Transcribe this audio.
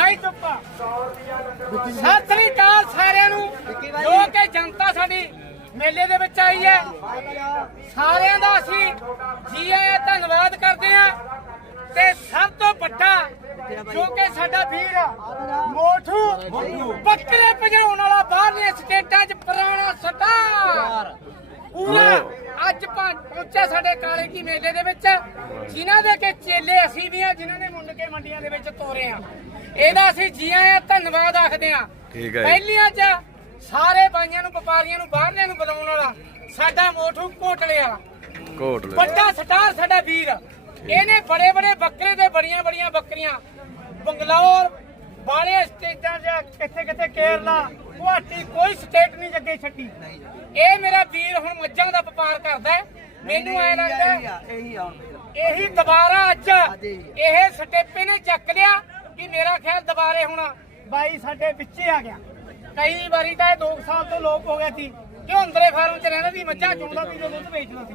ਬਾਈ ਚੁੱਪਾ ਸਤਿ ਸ੍ਰੀ ਅਕਾਲ ਸਾਰਿਆਂ ਨੂੰ। ਜੋ ਕਿ ਜਨਤਾ ਸਾਡੀ ਮੇਲੇ ਦੇ ਵਿੱਚ ਆਈ ਹੈ। ਸਾਰਿਆਂ ਦਾ ਅਸੀਂ ਜੀ ਆਇਆਂ ਧੰਨਵਾਦ ਕਰਦੇ ਹਾਂ। ਤੇ ਸਭ ਤੋਂ ਵੱਡਾ ਜੋ ਕਿ ਸਾਡਾ ਵੀਰ ਮੋਠੂ ਬੱਕਰੇ ਭਜਾਉਣ ਵਾਲਾ ਬਾਹਰਲੇ ਸਟੇਟਾਂ 'ਚ ਪੁਰਾਣਾ ਸਟਾਰ ਪੂਰਾ ਅੱਜ ਪਹੁੰ- ਪਹੁੰਚਿਆ ਸਾਡੇ ਕਾਲੇ ਕੀ ਮੇਲੇ ਦੇ ਵਿੱਚ ਜਿਨ੍ਹਾਂ ਦੇ ਕੇ ਚੇਲੇ ਅਸੀਂ ਵੀ ਆ ਜਿਨ੍ਹਾਂ ਨੇ ਮੁੰਡ ਮੰਡੀਆਂ ਦੇ ਵਿੱਚ ਤੋਰੇ ਆ। ਇਹਦਾ ਅਸੀਂ ਜੀ ਆਇਆਂ ਧੰਨਵਾਦ ਆਖਦੇ ਆ। ਠੀਕ ਹੈ ਜੀ। ਪਹਿਲੀਆਂ 'ਚ ਸਾਰੇ ਬਾਈਆਂ ਨੂੰ ਵਪਾਰੀਆਂ ਨੂੰ ਬਾਹਰਲਿਆਂ ਨੂੰ ਬੁਲਾਉਣ ਵਾਲਾ ਸਾਡਾ ਮੋਠੂ ਕੋਟਲੇ ਵਾਲਾ ਕੋਟ ਲੈ ਵੱਡਾ ਸਟਾਰ ਸਾਡਾ ਵੀਰ। ਇਹਨੇ ਬੜੇ ਬੜੇ ਬੱਕਰੇ ਤੇ ਬੜੀਆਂ ਬੜੀਆਂ ਬੱਕਰੀਆਂ। ਬੰਗਲੌਰ ਬਾਲੇ ਸਟੇਟਾਂ ਜਾਂ ਕਿੱਥੇ ਕਿੱਥੇ ਕੇਰਲਾ ਗੁਹਾਟੀ ਕੋਈ ਸਟੇਟ ਨਹੀਂ ਜੱਗੇ ਛੱਡੀ। ਇਹ ਮੇਰਾ ਵੀਰ ਹੁਣ ਮੱਝਾਂ ਦਾ ਵਪਾਰ ਕਰਦਾ ਹੈ। ਮੈਨੂੰ ਐ ਲੱਗਦਾ ਹੈ ਇਹੀ ਆਉਣ ਇਹੀ ਦੁਬਾਰਾ ਅੱਜ ਇਹ ਸਟੇਪੇ ਨੇ ਚੱਕ ਲਿਆ ਕਿ ਮੇਰਾ ਖਿਆਲ ਦੁਬਾਰੇ ਹੁਣ। ਬਾਈ ਸਾਡੇ ਵਿੱਚੇ ਆ ਗਿਆ। ਕਈ ਵਾਰੀ ਤਾਂ ਇਹ 2 ਸਾਲ ਤੋਂ ਲੋਪ ਹੋ ਗਿਆ ਸੀ ਕਿ ਅੰਦਰੇ ਫਾਰਮ ਚ ਰਹਿੰਦਾ ਸੀ ਮੱਝਾਂ ਚੋਂਦਾ ਸੀ ਦੁੱਧ ਵੇਚਦਾ ਸੀ।